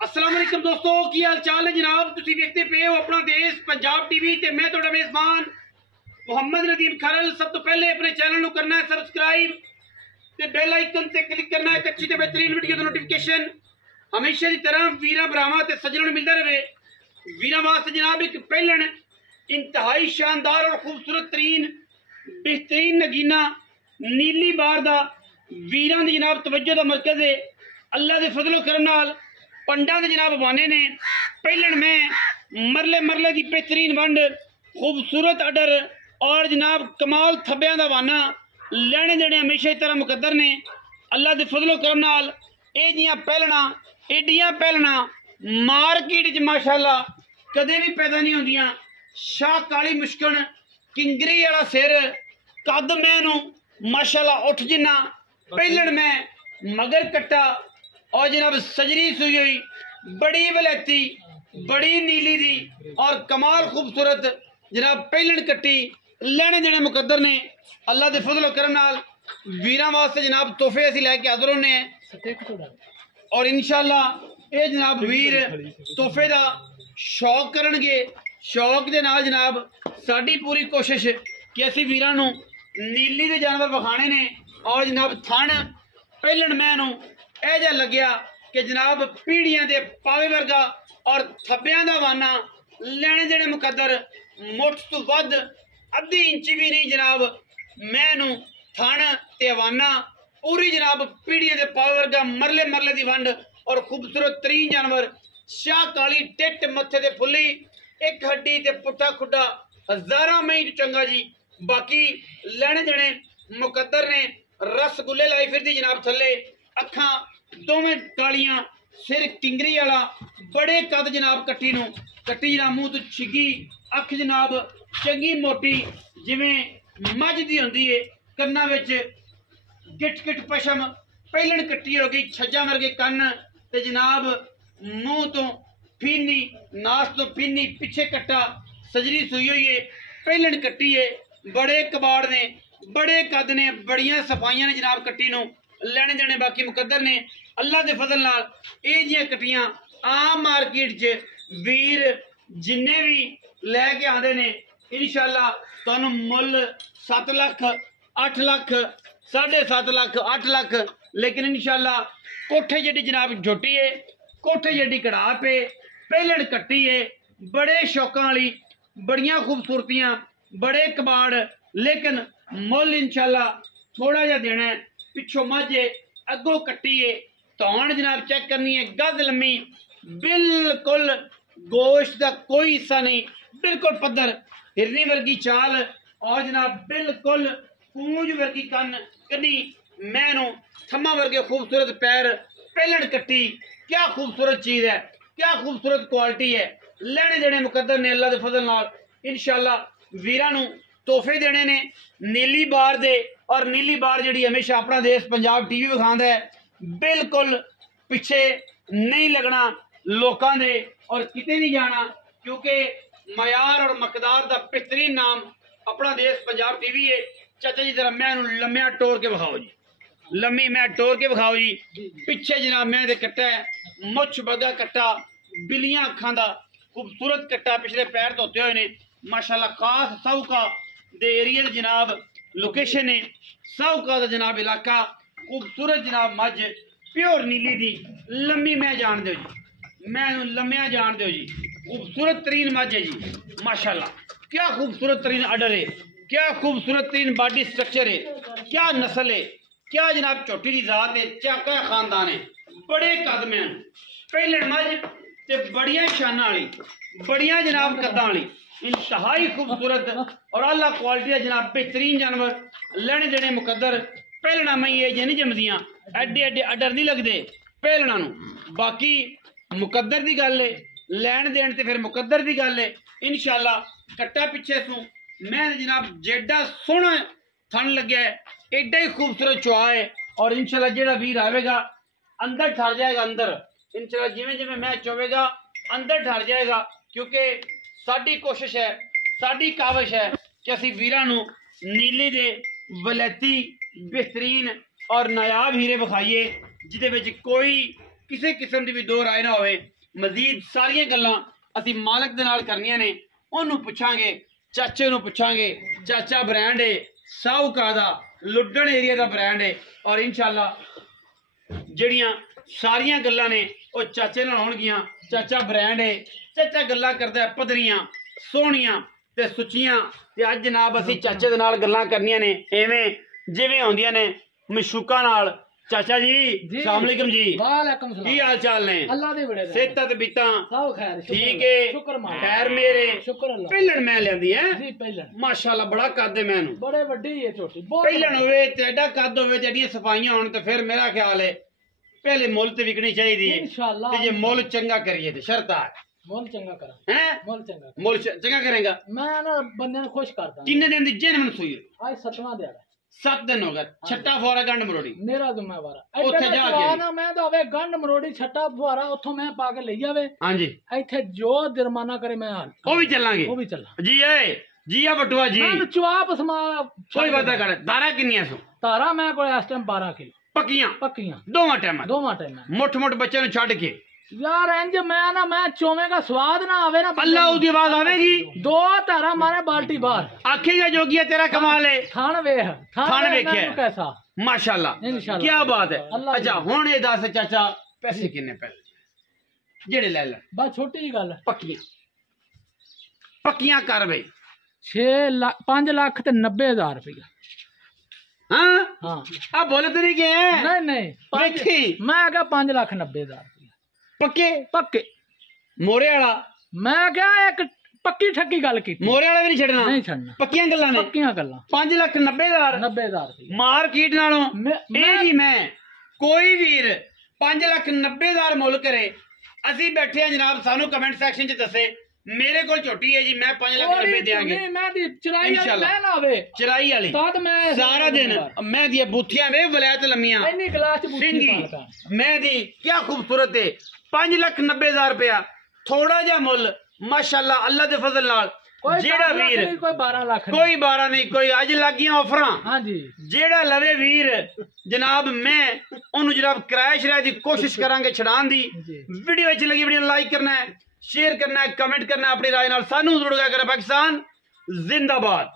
अस्सलाम वालेकुम दोस्तों, की हाल चाल है जनाब। तुसी देखते पे हो अपना देश पंजाब टीवी ते मैं तुहाडा मेज़बान मुहम्मद नदीम खरल। सब तो पहले अपने चैनल को करना है सबसक्राइब ते बेल आइकन ते क्लिक करना है अच्छी ते बेहतरीन वीडियो दी नोटिफिकेशन हमेशा की तरह वीरा भरावां ते सज्जनों नूं मिलदा रहे। वीरा वास्ते जनाब एक पहलन इंतहाई शानदार और खूबसूरत तरीन बेहतरीन नगीना नीली बार दा वीरां दी जनाब तवज्जो दा मरकज है। अल्लाह दे फजलो करम नाल पंडा दे जनाब बाने ने पहलन में मरले मरले की बेहतरीन वंड खूबसूरत अडर और जनाब कमाल थब्बियां दा वाना लैने देने हमेशा की तरह मुकद्दर ने। अल्लाह दे फजलो करम नाल ए जियां पहलना एडियां पहलना मार्केट च माशाअल्लाह कदे भी पैदा नहीं होंदियां। शाह काली मुश्कन किंगरी वाला सिर कद मैनू माशाअल्लाह उठ जिन्ना पहलन में मगर कट्टा और जनाब सजरी सुई हुई बड़ी वलैती बड़ी नीली दी और कमाल खूबसूरत जनाब पहलन कट्टी लैने देने मुकद्दर ने। अल्लाह दे फजलो करम नाल वीरां वास्ते जनाब तोहफे असीं लैके हाज़र होने और इंशाअल्लाह ये जनाब वीर तोहफे दा शौक करनगे। शौक दे नाल जनाब साडी पूरी कोशिश कि असीं वीरां नूं नीली दे जानवर विखाणे ने और जनाब थण पहलन मैनू ए जा लग्या कि जनाब पीढ़ियां दे पावे वर्गा और थब्बियां दा वाना लैने देने मुकद्दर मुठ तो वध अद्धी इंच भी नहीं जनाब मैनू थण ते वाना पूरी जनाब पीढ़ियां दे पावे वर्गा मरले मरले दी वंड और खूबसूरत तरीन जानवर शाह काली टिट मत्थे दे फुल्ली एक हड्डी ते पुट्ठा खुड्डा हजारा मई चंगा जी। बाकी लैने देने मुकद्दर ने रसगुल्ले लाई फिर दी जनाब थले अखां दोवें कालियां सिर किंगरी वाला बड़े कद जनाब कट्टी नूं कट्टी जनाब मूँह तो छिगी अख जनाब चंगी मोटी जिवें मझ दी हुंदी है कन्ना विच गिट गिट पशम पहलन कट्टी हो गई छज्जा वर्गे कन्न ते जनाब मूँह तो फीनी नास तो फीनी पिछे कट्टा सजरी सुई हुई है पहलन कट्टी है। बड़े कबाड़ ने बड़े कद ने बड़ियां सफाइयां ने जनाब कट्टी नूं लैने देने बाकी मुकद्दर ने। अल्लाह के फजल नाल ये जियां कट्टियां आम मार्केट च वीर जिन्ने भी लैके आते ने इंशाअल्लाह तुहानूं मुल 7 लाख 8 लाख 7.5 लाख 8 लाख लेकिन इंशाअल्लाह कोठे जड़ी जनाब झोटी है कोठे जड़ी कड़ा पे पहलन कट्टी है बड़े शौकां वाली बड़ियां खूबसूरतियां बड़े कबाड़ लेकिन मुल इंशाअल्लाह थोड़ा जा देना है। पिछों माझे अगों कट्टी है धौन जनाब चेक करनी है गज लम्मी बिल्कुल गोश्त का कोई हिस्सा नहीं बिल्कुल पद्धर हिरनी वर्गी चाल और जनाब बिल्कुल पूंज वर्गी कन्नी मैनू थम्मा वर्गे खूबसूरत पैर पहलन कट्टी क्या खूबसूरत चीज़ है क्या खूबसूरत क्वालिटी है। लैने देने मुकद्दर ने अल्लाह के फजल नाल इंशाअल्लाह वीरां नूं तोहफे देने ने नीली बार दे और नीली बार जी हमेशा अपना देश पंजाब टीवी विखांदा है बिल्कुल पिछे नहीं लगना लोकां दे और किते नहीं जाना क्योंकि मयार और मकदार दा बेहतरीन नाम अपना देश पंजाब टीवी है। चाचा जी जरा मैं लम्मिया टोर के विखाओ जी लम्मी मैं टोर के विखाओ जी पिछे जनाब मैं दे कट्टा है मुछ बगा कट्टा बिलियां अखां दा खूबसूरत कट्टा पिछले पैर धोते हुए ने माशाअल्लाह खास साहूका दे एरिया दे जनाब लोकेशन है साहूका दा जनाब इलाका खूबसूरत जनाब मझ प्योर नीली दी लम्मी मैं जान दो जी मैं लम्मिया जान दो जी खूबसूरत तरीन मझ है जी माशाअल्लाह क्या खूबसूरत तरीन अडर है क्या खूबसूरत तरीन बॉडी स्ट्रक्चर है क्या नस्ल है क्या जनाब छोटी दी जात है चाका खानदान है बड़े कदम हैं पहले मझ ते बड़िया शाना वाली बड़िया जनाब कदा वाली इंतहाई खूबसूरत और अल्लाह क्वालिटी का जनाब बेहतरीन जानवर लैने देने मुकद्दर पहलना मई ये नहीं जमदियां एडे एडे अडर नहीं लगते पहलना नूं बाकी मुकद्दर की गल है लैन देन ते फिर मुकद्दर की गल है। इंशाअल्लाह कट्टा पिछे सू मैं जनाब जेडा सोहना थन लग्या है एडा ही खूबसूरत चुआ है और इंशाअल्लाह जेड़ा वीर आवेगा अंदर ठहर जाएगा अंदर इंशाअल्लाह जिवें जिवें मैं चोवेगा अंदर ठहर जाएगा क्योंकि साडी कोशिश है साडी काविश है कि असीं वीरां नूं नीली दे वलैती बेहतरीन और नायाब हीरे विखाइए जिहदे विच कोई ਕਿਸੇ ਕਿਸਮ ਦੀ ਵੀ ਦੋ ਰਾਏ ਨਾ ਹੋਵੇ। ਮਜ਼ੀਦ ਸਾਰੀਆਂ ਗੱਲਾਂ ਅਸੀਂ ਮਾਲਕ ਦੇ ਨਾਲ ਕਰਨੀਆਂ ਨੇ। ਉਹਨੂੰ ਪੁੱਛਾਂਗੇ, ਚਾਚੇ ਨੂੰ ਪੁੱਛਾਂਗੇ। ਚਾਚਾ ਬ੍ਰਾਂਡ ਹੈ ਸਾਊਕਾ ਦਾ, ਲੁੱਡਣ ਏਰੀਆ ਦਾ ਬ੍ਰਾਂਡ ਹੈ। ਔਰ ਇੰਸ਼ਾਅੱਲਾ ਜਿਹੜੀਆਂ ਸਾਰੀਆਂ ਗੱਲਾਂ ਨੇ ਉਹ ਚਾਚੇ ਨਾਲ ਹੋਣਗੀਆਂ। ਚਾਚਾ ਬ੍ਰਾਂਡ ਹੈ, ਚਾਚਾ ਗੱਲਾਂ ਕਰਦਾ ਪੱਧਰੀਆਂ ਸੋਹਣੀਆਂ ਤੇ ਸੁੱਚੀਆਂ। ਤੇ ਅੱਜ ਜਨਾਬ ਅਸੀਂ ਚਾਚੇ ਦੇ ਨਾਲ ਗੱਲਾਂ ਕਰਨੀਆਂ ਨੇ ਐਵੇਂ ਜਿਵੇਂ ਹੁੰਦੀਆਂ ਨੇ ਮਸ਼ੂਕਾਂ ਨਾਲ। ਚਾਚਾ जी अस्सलाम वालेकुम जी, वालेकुम सलाम। की हाल चाल ने? अल्लाह दे बड़े सेहत बीता सब खैर ठीक है? शुक्र मालिक। खैर मेरे शुक्र अल्लाह। ਪਹਿਲਣ ਮੈਂ ਲਿਆਂਦੀ ਹੈ जी पहलन ਮਾਸ਼ਾਅੱਲਾ ਬੜਾ ਕੱਦ ਹੈ ਮੈਨੂੰ। बड़े वड्डी है छोटी बहुत ਪਹਿਲਣ ਹੋਵੇ ਤੇ ਐਡਾ ਕੱਦ ਹੋਵੇ ਤੇ ਐਡੀਆਂ ਸਫਾਈਆਂ ਹੋਣ ਤੇ ਫਿਰ ਮੇਰਾ ਖਿਆਲ ਹੈ ਪਹਿਲੇ ਮੁੱਲ ਤੇ ਵਿਕਣੀ ਚਾਹੀਦੀ ਹੈ। इंशाअल्लाह ਤੇ ਜੇ ਮੁੱਲ ਚੰਗਾ ਕਰੀਏ ਤੇ ਸ਼ਰਤ ਆ मोल चंगा करा ਹੈ मोल चंगा ਮੁੱਲ ਚੰਗਾ ਕਰੇਗਾ। मैं ना बंदे ने खुश करदा ਕਿੰਨੇ ਦਿਨ ਦੀ ਜਨਮ ਸੂਈ? आज 7वां दिहाड़ा 7 ਦਿਨ ਹੋ ਗਏ। ਛੱਟਾ ਫੋਰਾ ਗੰਡ ਮਰੋੜੀ मेरा जिम्मेवार है ਉੱਥੇ ਜਾ ਕੇ ना मैं तो आवे गंड मरोड़ी छट्टा फुहारा उथों मैं पा के ले जावे ਹਾਂਜੀ ਇੱਥੇ ਜੋ जुर्माना करे मैं हाल ਉਹ ਵੀ ਚੱਲਾਂਗੇ। वो भी चला ਜੀ ਏ ਜੀ ਆ ਬਟੂਆ ਜੀ मैं चुआप समा ਕੋਈ ਵਾਦਾ ਕਰ ਦਾਰਾ ਕਿੰਨੀਆਂ ਸੋ तारा मैं कोल इस टाइम 12 किलो ਪੱਕੀਆਂ पक्कियां ਦੋਵਾਂ ਟਾਈਮਾਂ दोवां टाइम ਮੁੱਠ ਮੁੱਠ ਬੱਚੇ ਨੂੰ ਛੱਡ ਕੇ यार इंज मैं चोमे का स्वाद ना आवे ना ਅੱਲਾ ਉਹਦੀ ਆਵਾਜ਼ ਆਵੇਗੀ। दो तारा मारे बाल्टी बाहर आखेगा जोगिया तेरा कमाल है। थान वेख थान वेख्या है। कैसा माशाल्लाह इंशाल्लाह। क्या बात है। अल्लाह अच्छा हुण ये दस चाचा पैसे किन्ने पहले जेड़े ले ले बस छोटी जी गल पक्कियां पक्कियां कर बई 5 लाख ते 90,000 रुपया। हाँ हाँ अब बोले तो नहीं गए नहीं देखी मैं क्या 5,90,000 रुपया पक्के पक्के। मोरे वाला मैं क्या एक पक्की ठक्की गल की मोरे वाला भी नहीं छड़ना नहीं छड़ना पक्कियां गल्लां ने। पक्कियां गल्लां 5,90,000 90,000 रुपया मार्केट नालों मैं ਇਹ ਜੀ ਮੈਂ ਕੋਈ ਵੀਰ 5,90,000 ਮੁੱਲ ਕਰੇ। ਅਸੀਂ ਬੈਠੇ ਆ ਜਨਾਬ, ਸਾਨੂੰ ਕਮੈਂਟ ਸੈਕਸ਼ਨ 'ਚ ਦੱਸੇ ਮੇਰੇ ਕੋਲ ਝੋਟੀ ਹੈ ਜੀ ਮੈਂ 5,90,000 ਦੇਾਂਗੇ। नहीं मैं दी चराई इंशाल्लाह। मैं ना आवे ਚਰਾਈ ਵਾਲੀ तद मैं ਸਾਰਾ ਦਿਨ ਮੈਂ ਦੀਆਂ ਬੂਥੀਆਂ ਵੇ ਵਲਾਇਤ ਲੰਮੀਆਂ इन्नी क्लास च बुद्धि ਸਿੰਗੀ पालका ਮੈਂ ਦੀ ਕੀ ਖੂਬਸੂਰਤ ਹੈ। 5,90,000 रुपया थोड़ा जिहा मुੱਲ माशाअल्लाह अल्लाह दे फजल नाल। कोई जेड़ा 10 लाख वीर नहीं, कोई 12 लाख नहीं। कोई 12 नहीं कोई अज लगियां ऑफरां। हाँ जी जेड़ा लवे वीर जनाब मैं ओनू जनाब किराया शराए दी कोशिश करांगे छड़ान दी। जी। वीडियो अच्छी लगी वीडियो लाइक करना है, शेयर करना है, कमेंट करना है अपनी राय नाल। सानू जुड़ गया करे पाकिस्तान जिंदाबाद।